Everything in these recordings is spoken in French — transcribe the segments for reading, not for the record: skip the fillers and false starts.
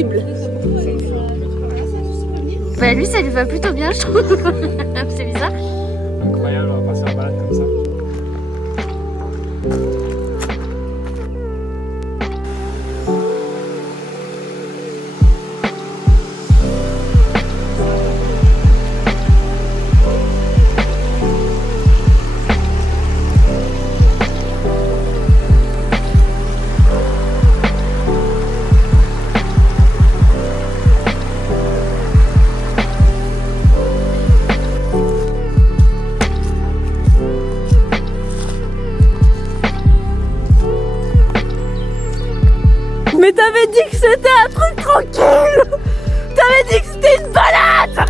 horrible. Bah lui ça lui va plutôt bien je trouve. C'est bizarre. Incroyable, on va passer en balade comme ça. Mais t'avais dit que c'était un truc tranquille. T'avais dit que c'était une balade.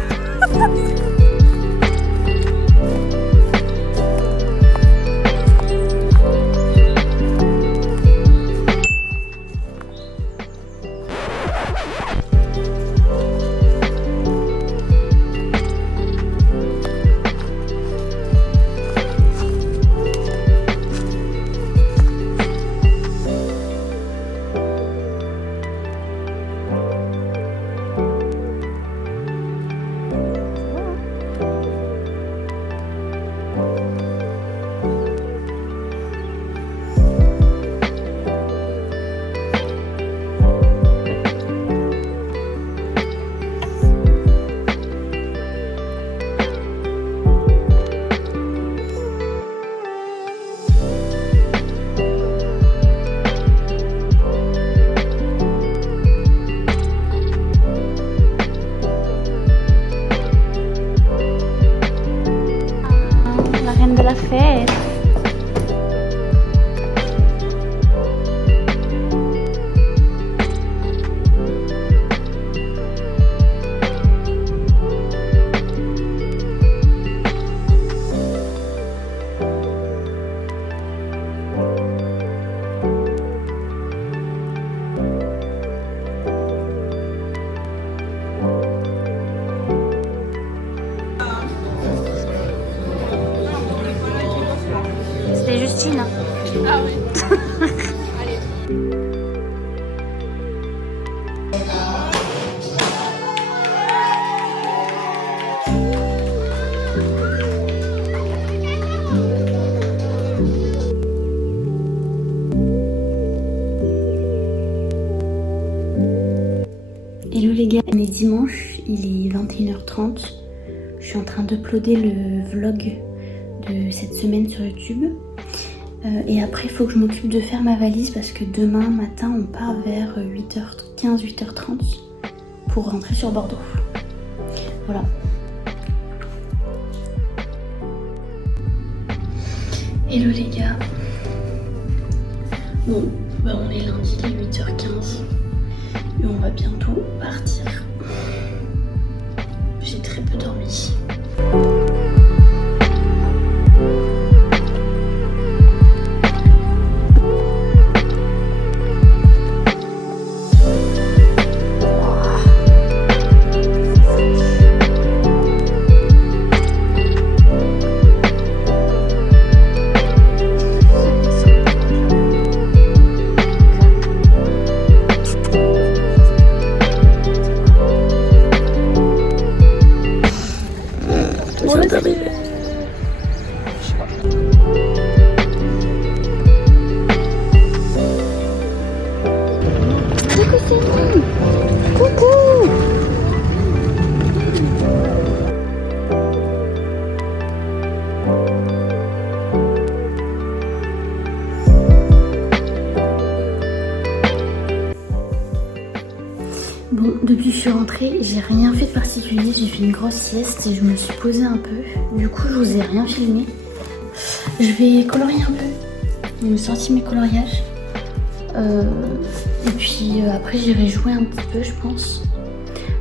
La reine de la fête. C'était Justine. Ah oui. Hello les gars, on est dimanche, il est 21h30. Je suis en train d'uploader le vlog de cette semaine sur YouTube. Et après il faut que je m'occupe de faire ma valise parce que demain matin on part vers 8h15, 8h30 pour rentrer sur Bordeaux. Voilà. Hello les gars. Bon, bah on est lundi, il est 8h15 et on va bientôt partir. J'ai très peu dormi. Bon, depuis que je suis rentrée, j'ai rien fait de particulier. J'ai fait une grosse sieste et je me suis posée un peu. Du coup, je vous ai rien filmé. Je vais colorier un peu. Je me suis sorti mes coloriages. Et puis après, j'irai jouer un petit peu, je pense.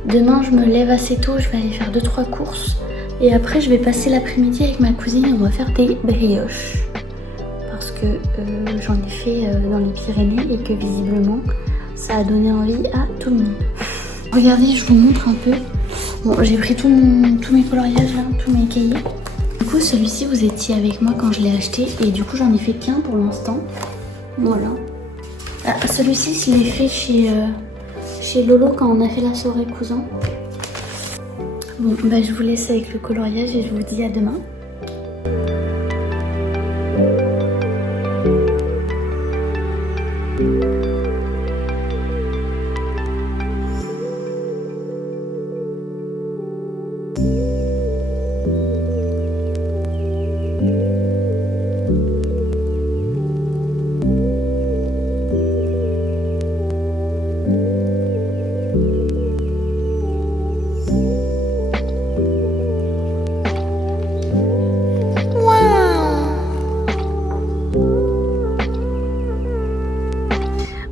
Demain, je me lève assez tôt. Je vais aller faire 2-3 courses. Et après, je vais passer l'après-midi avec ma cousine et on va faire des brioches. Parce que j'en ai fait dans les Pyrénées et que visiblement, ça a donné envie à tout le monde. Regardez, je vous montre un peu. Bon, j'ai pris tous mes coloriages là, tous mes cahiers. Du coup, celui-ci, vous étiez avec moi quand je l'ai acheté. Et du coup, j'en ai fait qu'un pour l'instant. Voilà. Ah, celui-ci, je l'ai fait chez chez Lolo quand on a fait la soirée cousin. Bon, bah je vous laisse avec le coloriage et je vous dis à demain.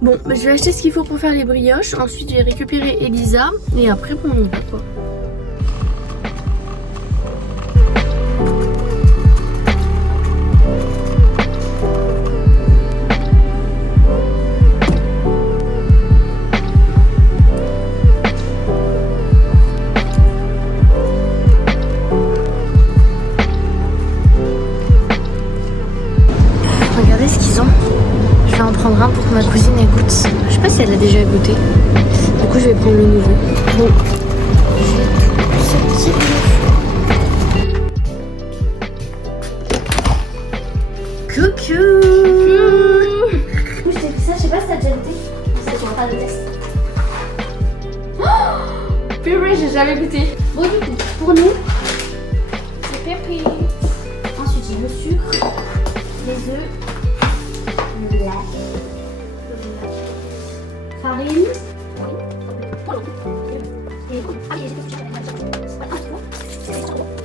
Bon, bah, je vais acheter ce qu'il faut pour faire les brioches. Ensuite, je vais récupérer Elisa. Et après, bon, on y va quoi. Regardez ce qu'ils ont. Je vais en prendre un pour que ma cousine elle goûte. Je sais pas si elle a déjà goûté. Du coup, je vais prendre le nouveau. Bon. Ce petit. Coucou. Je t'ai fait ça, je sais pas si t'as déjà goûté. C'est pour faire le test. Oh purée, j'ai jamais goûté. Bon, du coup, pour nous, c'est pépé. Ensuite, j'ai le sucre, les œufs, le lait, farine.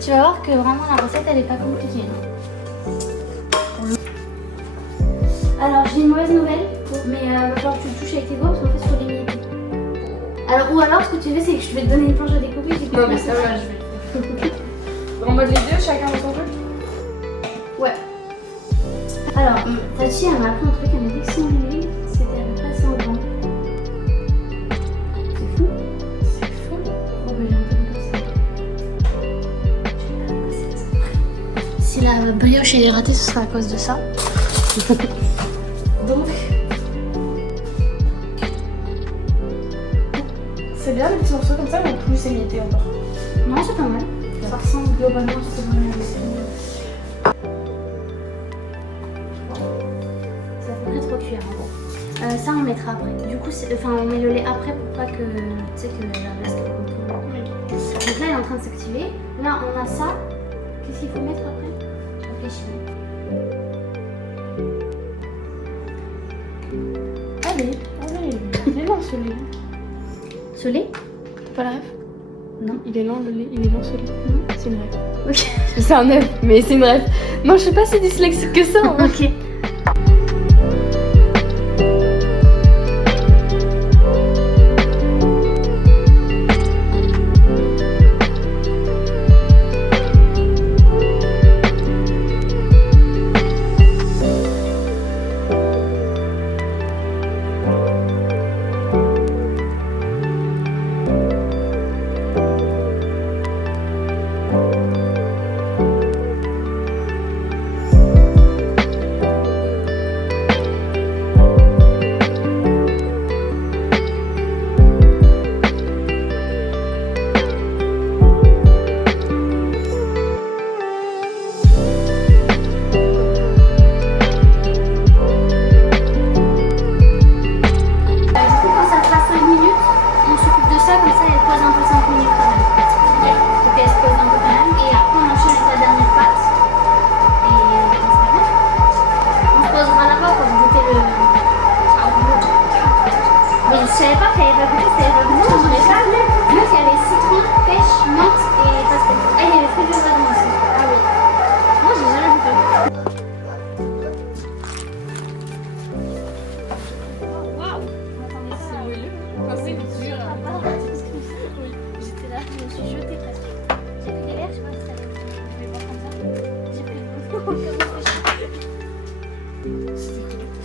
Tu vas voir que vraiment la recette elle est pas compliquée. Alors j'ai une mauvaise nouvelle, mais va falloir que tu le touches avec tes doigts parce qu'en fait il faut limiter. Alors ou alors ce que tu fais c'est que je vais te donner une planche à découper. Non mais ça va, je vais. En mode les deux, chacun dans son jeu. Ouais. Alors Tati elle m'a appris un truc, elle m'a dit que 100 ml c'était à peu près 100 grammes. C'est fou. C'est fou. Oh bah j'ai un peu de ça. Si la brioche elle est ratée, ce sera à cause de ça. Donc, c'est bien les petits morceaux comme ça, mais plus émiettés encore. non, c'est pas mal. Ça ressemble globalement à ce que j'en ai essayé. Ça fait 3 cuillères en gros. Ça, on mettra après. Du coup, on met le lait après pour pas que tu sais que la glace qu'elle contourne. Donc là, elle est en train de s'activer. Là, on a ça. Qu'est-ce qu'il faut mettre après? Je réfléchis. Allez, il est lent ce lait. Ce lait? T'as pas la ref? Non. Il est lent le lait, il est lent ce lait. C'est une ref. Ok. C'est un œuf, mais c'est une ref. Non, je suis pas si dyslexique que ça. Hein. Ok.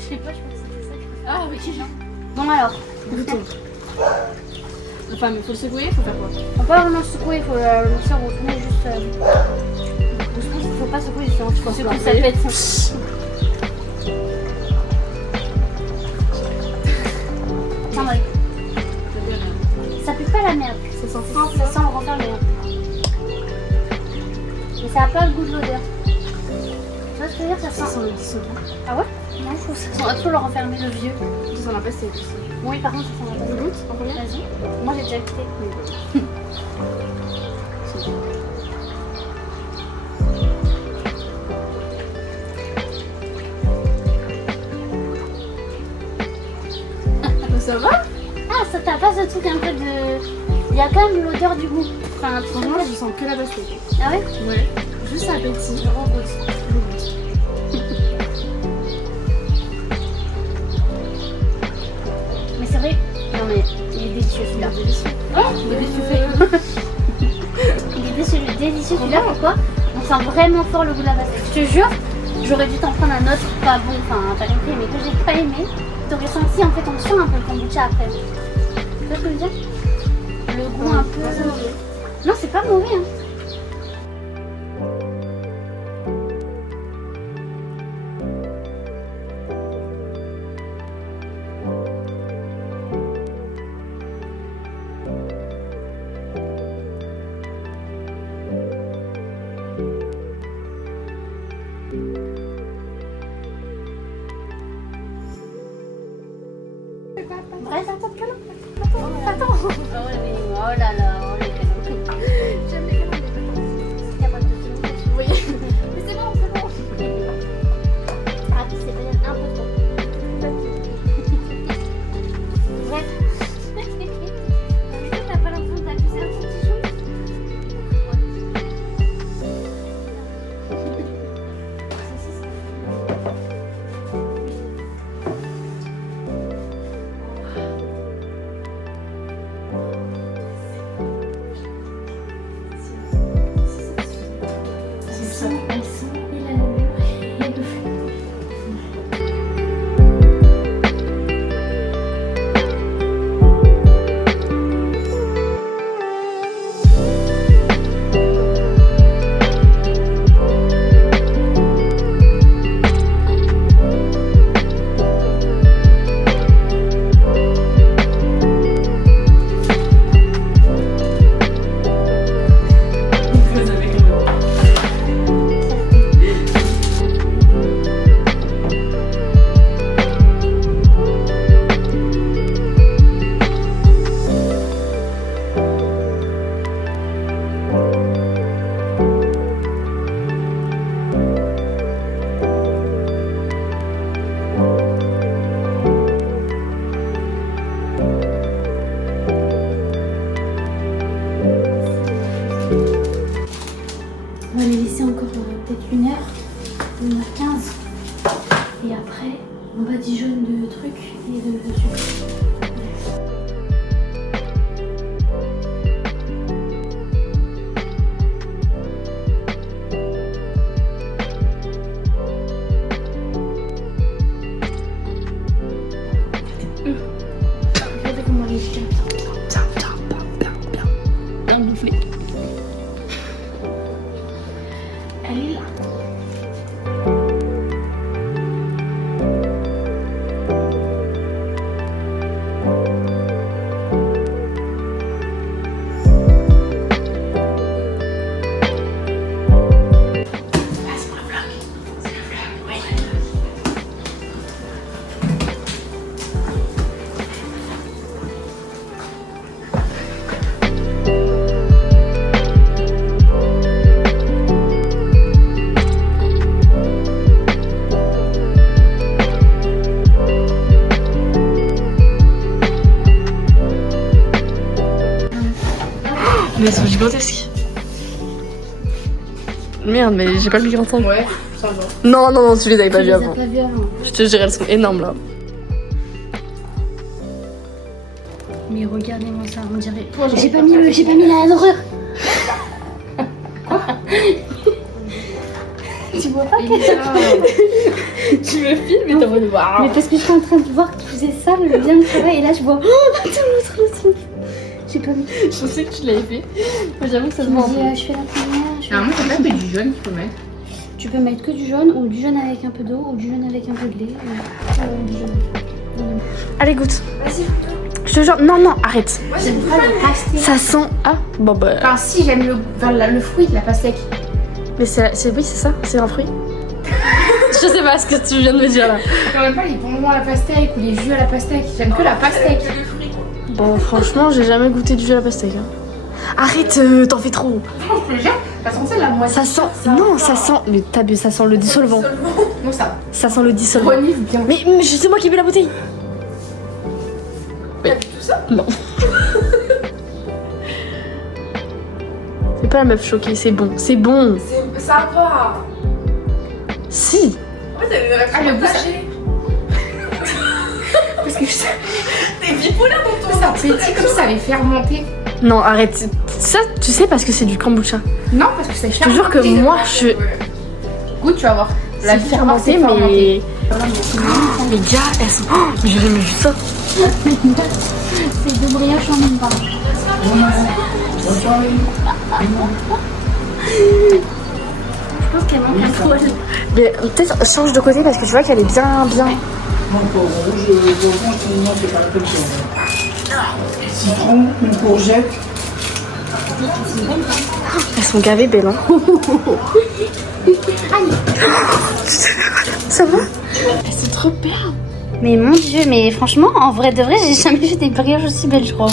Je sais pas, je pense que c'était ça. Ah oui. Bon alors, enfin, mais faut le secouer, faut faire quoi? on peut pas vraiment le secouer, il faut le faire retourner juste. Il faut pas secouer, sinon tu faut secouer, ça pète. Tiens, Drake. Ça pue pas la merde. Ça sent Ça sent le renfermé. Mais ça a pas le goût de l'odeur. Tu vois ce que je veux dire? Ça sent le dissolvant. Ah ouais? Non, je trouve que ça sent un peu le renfermé, le vieux. Ça sent la pastèque aussi. Oui, par contre, ça sent la Tu pastèque. goûtes en premier? Vas-y. Moi, j'ai déjà goûté. Ça va? Ah, ça t'a pas ce truc un peu de... Il y a quand même l'odeur du goût. Enfin, Franchement, je sens que la pastèque. Ah ouais? Ouais. Juste un petit. Je regoute. Mais c'est vrai. Non mais il est délicieux celui-là. Délicieux. Oh, il est délicieux celui-là. Pourquoi? On sent vraiment fort le goût de la pastèque. Je te jure, j'aurais dû t'en prendre un autre pas bon, enfin pas compris, mais que j'ai pas aimé. T'aurais senti en fait, on sent un peu le kombucha après. Tu vois ce que je veux dire? Le goût un peu. Non, c'est pas mauvais. Hein. Bref, attends, attends. Oh là là, oh les canons. J'aime les canons, mais pas tant. Il y a pas de soucis. Oui. Mais c'est bon, c'est bon. Ah, c'est peut-être un peu trop. Bref. Mais toi, t'as pas l'impression d'accuser un petit chou? Elles sont et la namure et le feu. On va les laisser encore peut-être 1h, 1h15. Et après, on badigeonne de trucs et de sucre. Regardez comment elle est chien. Bien bouffé. Elle est là. Mais elles sont gigantesques. Merde, mais j'ai pas le micro ensemble. Ouais, ça va. Non, non, non, tu les avais pas Tu vues les as avant. pas vues avant. Je te jure, elles sont énormes là. Mais regardez-moi ça, on dirait. J'ai pas mis la l'horreur. Tu vois pas Tu me filmes et t'es en mode waouh. Mais parce que je suis en train de voir que tu faisais ça, le bien de travail, et là je vois. Oh, attends, le truc. J'ai pas mis. Je sais que tu l'avais fait. Moi j'avoue que ça Je se me voit un dis, peu. je fais la première. Je fais Normalement, la c'est pas deuxième. que du jaune qu'il faut mettre. Tu peux mettre que du jaune, ou du jaune avec un peu d'eau, ou du jaune avec un peu de lait. Ou du jaune. Allez, goûte. Vas-y. Je te jure. Non, non, arrête. Moi j'aime pas le pastèque. Ça sent. Ah, bon bah. Enfin si j'aime le fruit de la pastèque. Mais oui, c'est ça, c'est un fruit. Je sais pas ce que tu viens de me dire là. J'aime pas les bonbons à la pastèque ou les jus à la pastèque. J'aime que la pastèque. Bon, franchement, j'ai jamais goûté du jus à la pastèque. Hein. Arrête, t'en fais trop. Non, je te jure, ça sent la moitié. Ça sent. Non, ça sent. Mais t'abuses, ça sent le dissolvant. Non, ça. Ça sent le dissolvant. Renifle bien. Mais c'est moi qui ai bu la bouteille. T'as vu tout ça? Non. C'est pas la meuf choquée, c'est bon. C'est bon. C'est sympa. Si. En fait, elle est Ah, le goût, ça. Parce que ça. T'es bipolaire dans ton Ça pétille comme ça avait fermenté. Non, arrête. Ça, tu sais, parce que c'est du kombucha. Non, parce que ça Je te jure que moi, je. Goûte, tu vas voir. La vie fermentée, mais. Oh, les gars, elles sont. Oh, mais j'ai jamais vu ça. C'est de brioche en même temps. Je pense qu'elle manque un poil. Mais peut-être change de côté parce que je vois qu'elle est bien. Non, pas rouge, orange, non, c'est pas la peine. Citron, une courgette. Elles sont gavées belles, hein. Ça va? Elles sont trop belles. Mais mon dieu, mais franchement, en vrai de vrai, j'ai jamais vu des brioches aussi belles, je crois.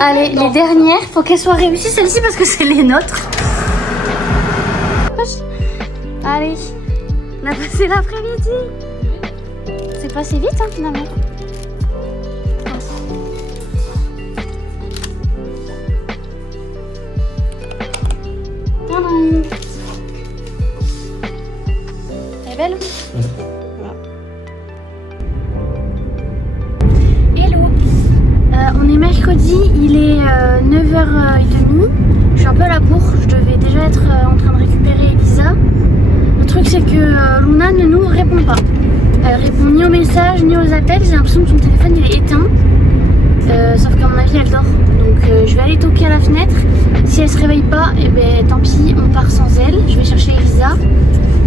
Allez, les dernières, faut qu'elles soient réussies, celles-ci, parce que c'est les nôtres. Allez, on a passé l'après-midi. C'est passé vite, hein, finalement. Tadam. Elle est belle? Hello. On est mercredi, il est 9h30. Je suis un peu à la bourre, je devais déjà être en train de récupérer Elisa. Le truc c'est que Luna ne nous répond pas. Elle répond ni aux messages ni aux appels, j'ai l'impression que son téléphone il est éteint. Sauf qu'à mon avis elle dort. Donc je vais aller toquer à la fenêtre. Si elle se réveille pas, et ben tant pis, on part sans elle. Je vais chercher Elisa.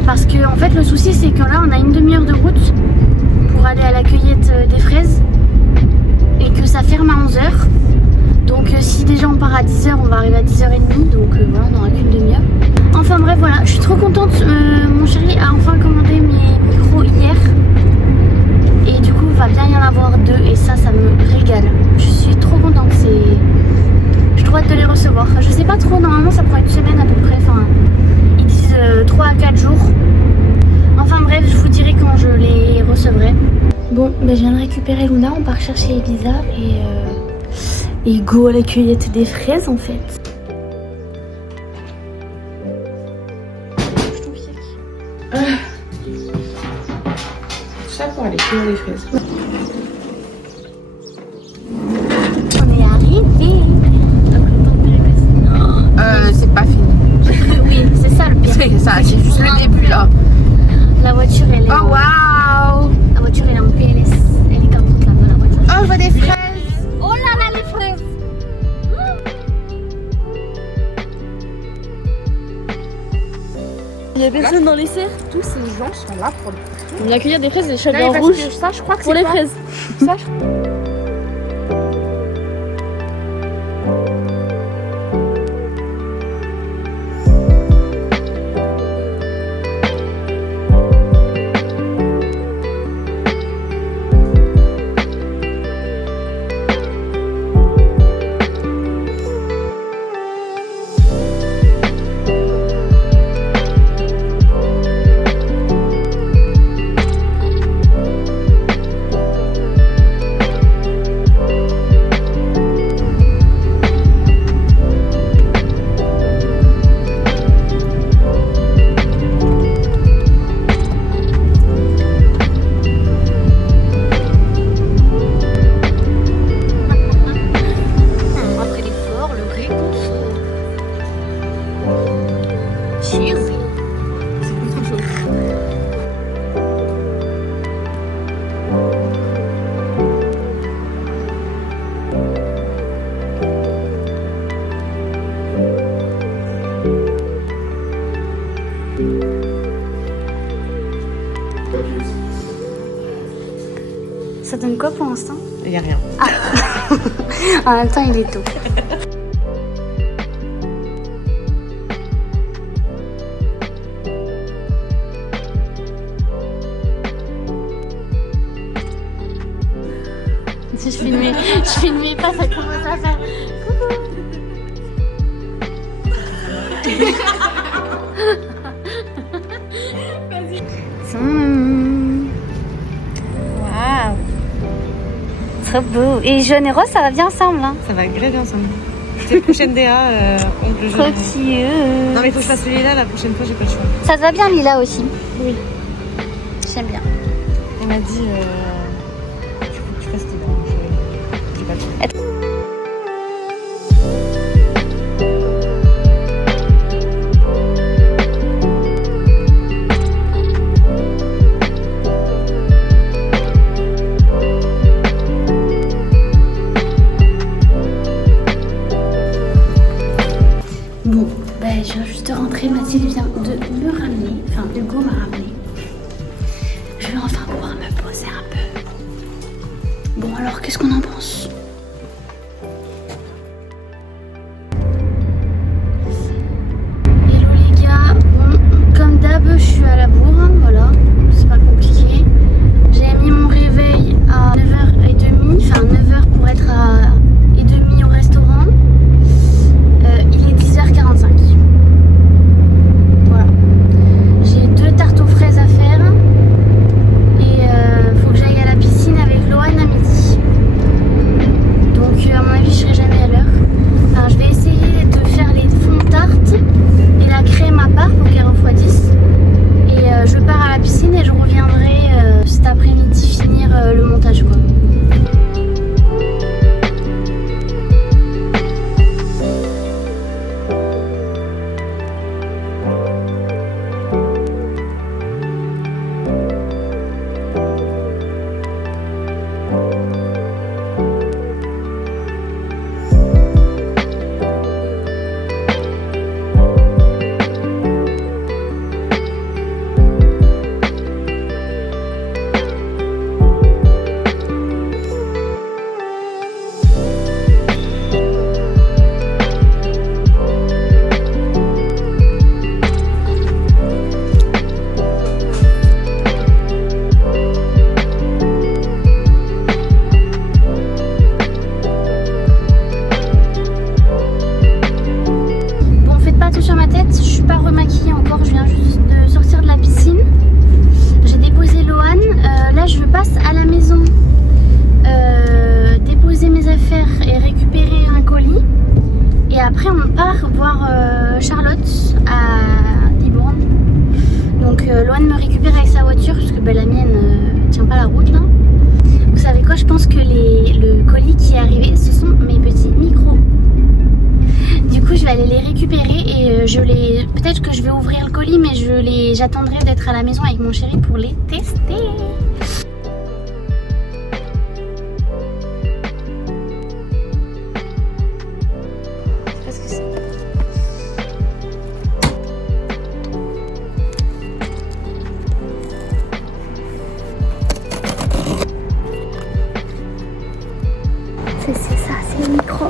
Parce que en fait le souci c'est que là on a une demi-heure de route pour aller à la cueillette des fraises. Et que ça ferme à 11h. Donc si déjà on part à 10h, on va arriver à 10h30. Donc voilà, on n'aura qu'une demi-heure. Enfin bref, voilà, je suis trop contente. Mon chéri a enfin commandé mes micros hier. Et du coup, il va bien y en avoir deux. Et ça me régale. Je suis trop contente. Je trouve hâte de les recevoir. Je sais pas trop, normalement ça prend une semaine à peu près. Enfin, ils disent 3 à 4 jours. Enfin bref, je vous dirai quand je les recevrai. Bon, ben, je viens de récupérer Luna, on part chercher Elisa et go à la cueillette des fraises en fait. Tout ça pour aller cueillir les fraises. On est arrivé. C'est pas fini. Oui, c'est ça le pire. C'est ça, c'est juste le début là. La voiture elle est. Oh waouh! La voiture elle est en PLS. Elle est capote là-bas la voiture. Oh, je vois des fraises! Oh là là les fraises. Il y a personne dans les serres. Tous ces gens sont là pour le. On vient cueillir des fraises et des chèvres Non, mais parce rouges que ça, je crois que pour c'est les quoi? fraises. Ça, je- Ça donne quoi pour l'instant? Il y a rien. En même temps, il est tôt. Je filmais pas, ça commence à faire. Waouh, trop beau. Et jaune et rose, ça va bien ensemble, hein? Ça va grave bien ensemble. C'est la prochaine DA, ongle jaune. Trop cute. Non mais il faut que je fasse celui-là, la prochaine fois j'ai pas le choix. Ça te va bien, Lila aussi? Oui. J'aime bien. Elle m'a dit, il faut que tu fasses tes dents. J'ai pas le choix. Bon, je viens juste de rentrer. Mathilde vient de me ramener, enfin de Go m'a ramené. Je vais enfin pouvoir me poser un peu. Bon, alors qu'est-ce qu'on en pense? Hello les gars, bon, comme d'hab, je suis à la bourre, voilà, c'est pas compliqué. J'ai mis mon réveil à 9h30, enfin 9h pour être à 9h30 au restaurant. Il est 10h45. Voilà. J'ai 2 tartes aux fraises à faire. Et faut que j'aille à la piscine avec Loane à midi. Donc à mon avis je serai jamais à l'heure. Alors je vais essayer de faire les fonds de tarte et la crème à part pour qu'elle refroidisse. Et je pars à la piscine et je reviendrai cet après-midi finir le montage quoi. Charlotte à Libourne. Donc Loane me récupère avec sa voiture parce que la mienne tient pas la route là. Vous savez quoi, je pense que le colis qui est arrivé, ce sont mes petits micros. Du coup je vais aller les récupérer et peut-être que je vais ouvrir le colis, mais j'attendrai d'être à la maison avec mon chéri pour les tester. C'est ça, c'est le micro.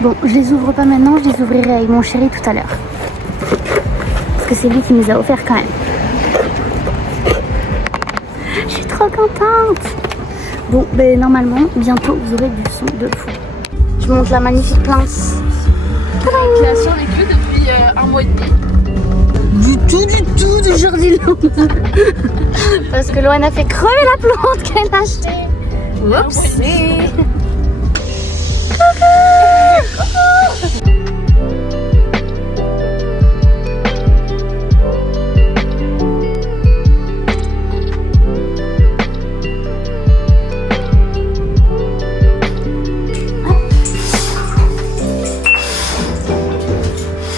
Bon, je les ouvre pas maintenant, je les ouvrirai avec mon chéri tout à l'heure. Parce que c'est lui qui me les a offerts quand même. Je suis trop contente. Bon, normalement, bientôt vous aurez du son de fou. Je monte la magnifique pince. Création des queues depuis 1 mois et demi. Du tout de Jordi Long. Parce que Loane a fait crever la plante qu'elle a achetée. Oups.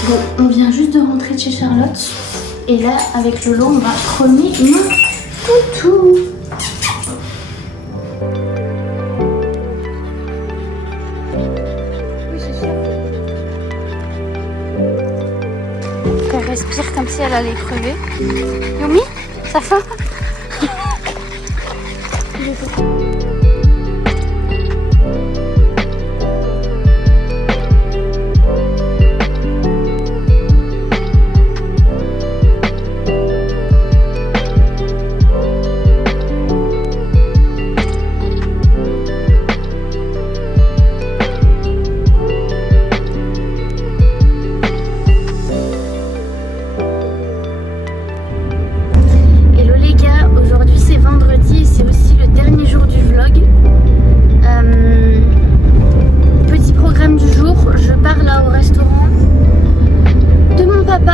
Bon, on vient juste de rentrer de chez Charlotte. Et là, avec Lolo, on va cremer mon toutou. respire comme si elle allait crever. Yumi, ça va?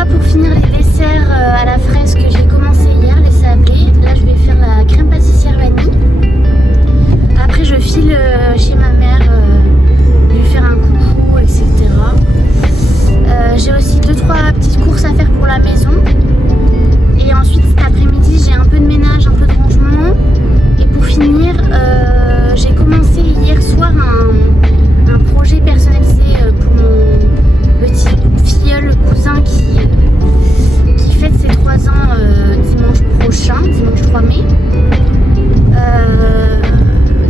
Pour finir les desserts à la fraise que j'ai commencé hier, les sablés. Là je vais faire la crème pâtissière vanille. Après je file chez ma mère, lui faire un coucou, etc. J'ai aussi 2-3 petites courses à faire pour la maison. Et ensuite cet après-midi j'ai un peu de ménage, un peu de rangement. Et pour finir, j'ai commencé hier soir un projet personnalisé pour mon petit filleul cousin qui fête ses 3 ans dimanche prochain, dimanche 3 mai.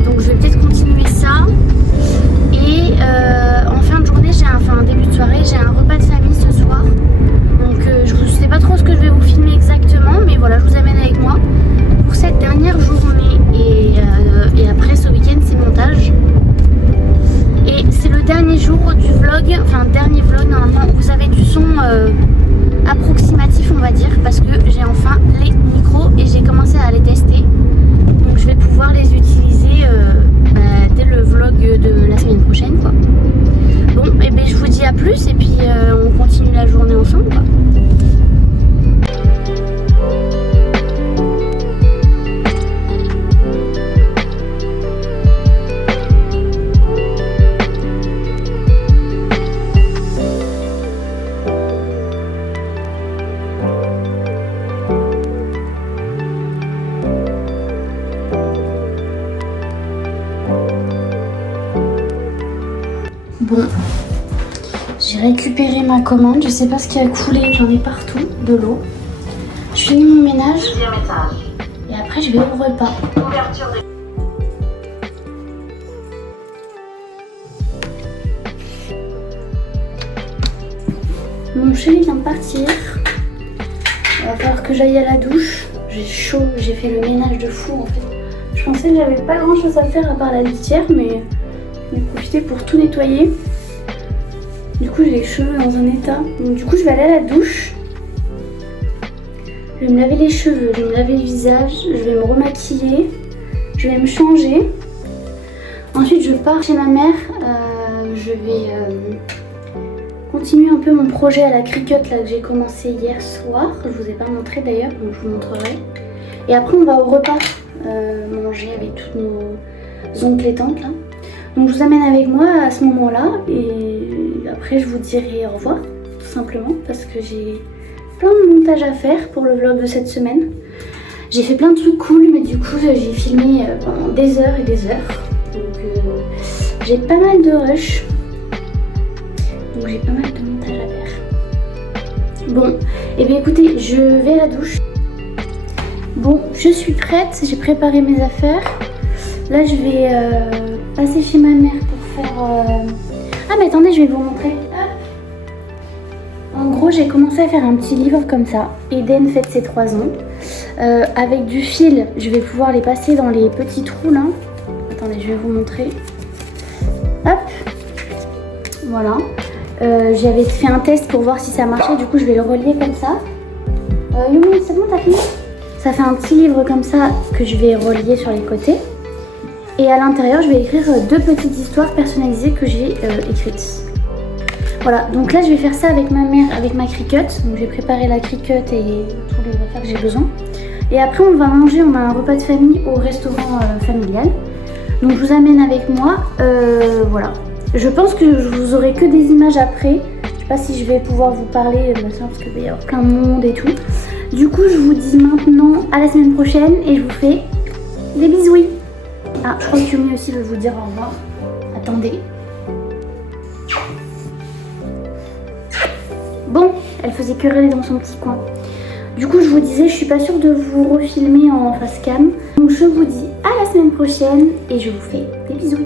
Donc je vais peut-être continuer ça. Et en fin de journée, début de soirée, j'ai un repas de famille ce soir. Donc je ne sais pas trop ce que je vais vous filmer exactement, mais voilà, je vous amène avec moi pour cette dernière journée. Et après ce week-end, c'est montage. Et c'est le dernier jour du vlog, enfin dernier vlog normalement où vous avez du son approximatif on va dire, parce que j'ai enfin les micros et j'ai commencé à les tester. Donc je vais pouvoir les utiliser dès le vlog de la semaine prochaine quoi. Bon et bien je vous dis à plus et puis on continue la journée ensemble quoi. Bon, j'ai récupéré ma commande, je sais pas ce qui a coulé, j'en ai partout, de l'eau. Je finis mon ménage et après je vais au repas. Mon chéri vient de partir, il va falloir que j'aille à la douche. J'ai chaud, j'ai fait le ménage de fou en fait. Je pensais que j'avais pas grand chose à faire à part la litière, mais j'ai profité pour tout nettoyer. Du coup j'ai les cheveux dans un état. Donc du coup je vais aller à la douche. Je vais me laver les cheveux, je vais me laver le visage, je vais me remaquiller, je vais me changer. Ensuite je pars chez ma mère. Je vais continuer un peu mon projet à la Cricut là que j'ai commencé hier soir. Je vous ai pas montré d'ailleurs, donc je vous montrerai. Et après on va au repas manger avec toutes nos oncles et tantes là. Donc je vous amène avec moi à ce moment-là et après je vous dirai au revoir tout simplement parce que j'ai plein de montage à faire pour le vlog de cette semaine. J'ai fait plein de trucs cool mais du coup j'ai filmé pendant des heures et des heures. Donc j'ai pas mal de rush. Donc j'ai pas mal de montage à faire. Bon, et bien écoutez, je vais à la douche. Bon, je suis prête, j'ai préparé mes affaires. Là je vais passer chez ma mère pour faire... Ah mais attendez, je vais vous montrer. En gros j'ai commencé à faire un petit livre comme ça. Eden fête ses 3 ans. Avec du fil, je vais pouvoir les passer dans les petits trous là. Attendez, je vais vous montrer. Hop. Voilà. J'avais fait un test pour voir si ça marchait, du coup je vais le relier comme ça. Yumi, c'est bon, t'as fini? Ça fait un petit livre comme ça que je vais relier sur les côtés. Et à l'intérieur, je vais écrire 2 petites histoires personnalisées que j'ai écrites. Voilà, donc là je vais faire ça avec ma mère, avec ma Cricut. Donc j'ai préparé la Cricut et tous les affaires que j'ai besoin. Et après on va manger, on a un repas de famille au restaurant familial. Donc je vous amène avec moi, voilà. Je pense que je vous aurai que des images après. Je sais pas si je vais pouvoir vous parler de ça parce qu'il va y avoir plein de monde et tout. Du coup je vous dis maintenant à la semaine prochaine et je vous fais des bisous. Ah, je crois que Yumi aussi veut vous dire au revoir. Attendez. Bon, elle Elle faisait quereller dans son petit coin. Du coup, je vous disais, je suis pas sûre de vous refilmer en face cam. Donc je vous dis à la semaine prochaine et je vous fais des bisous.